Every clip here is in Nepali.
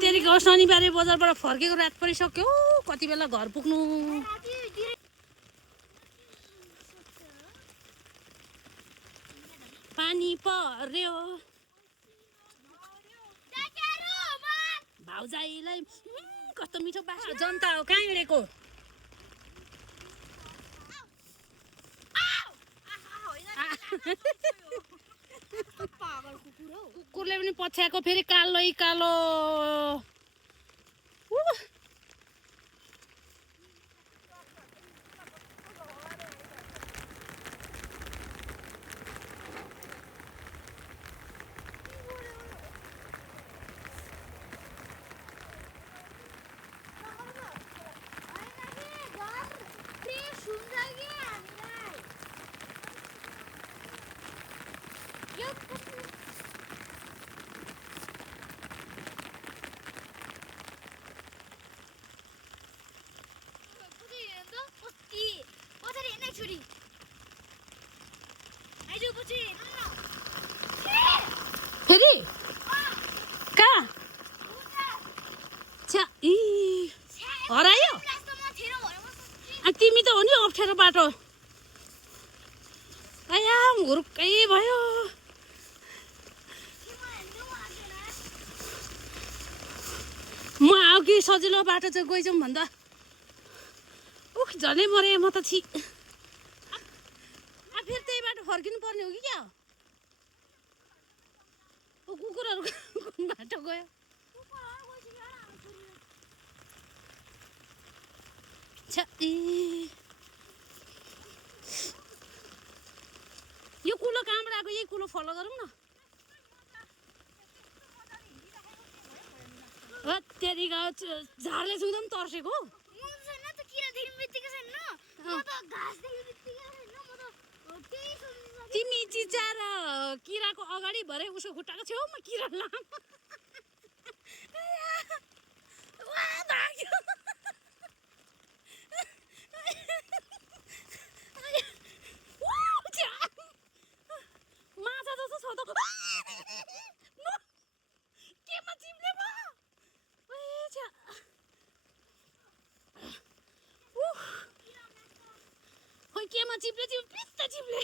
तेरिको शनिबारे बजारबाट फर्केको रात परिसक्यो कति बेला घर पुग्नु पानी पर्यो भाउजाईलाई कस्तो मिठो बाख्रा जनता हो कहाँ हिँडेको कुकुरले पनि पछ्याएको फेरि कालो कालो फेरि कहाँ हरायो तिमी त हो नि अप्ठ्यारो बाटो आया हुर्कै भयो म अघि सजिलो बाटो चाहिँ गइजाउँ भन्दा उख झनै मरे म त छि फेरि त्यही बाटो फर्किनु पर्ने हो कि क्या कुकुरहरू कुन बाटो गयो यो कुलो कहाँबाट आएको यही कुलो फलो गरौँ न त्यति झारले छुँदा पनि तर्सेको तिमी चिचार किराको अगाडि भरे उसको खुट्टाको छेउमा किरा लाम माछा जस्तो छ त केमा चिप्ले भयो खोइ केमा चिप्ले पिस्ता चिप्ले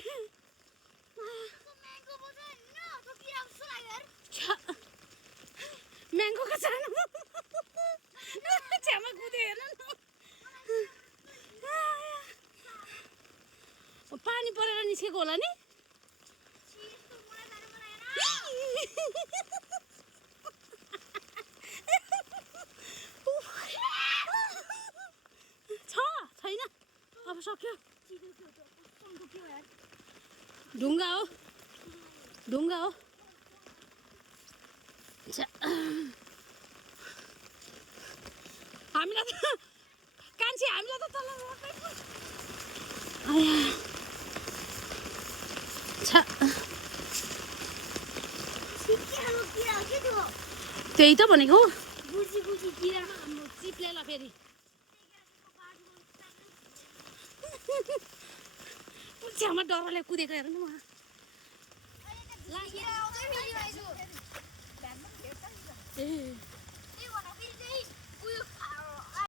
म्याङ्गोको सानो छ्यामा कुद्यो हेर न पानी परेर निस्केको होला नि छैन अब सक्यो ढुङ्गा हो हामीलाई त कान्छी हामीलाई त तल त्यही त भनेको चिप्लेला फेरि छ्यामा डरले कुदेको हेर न म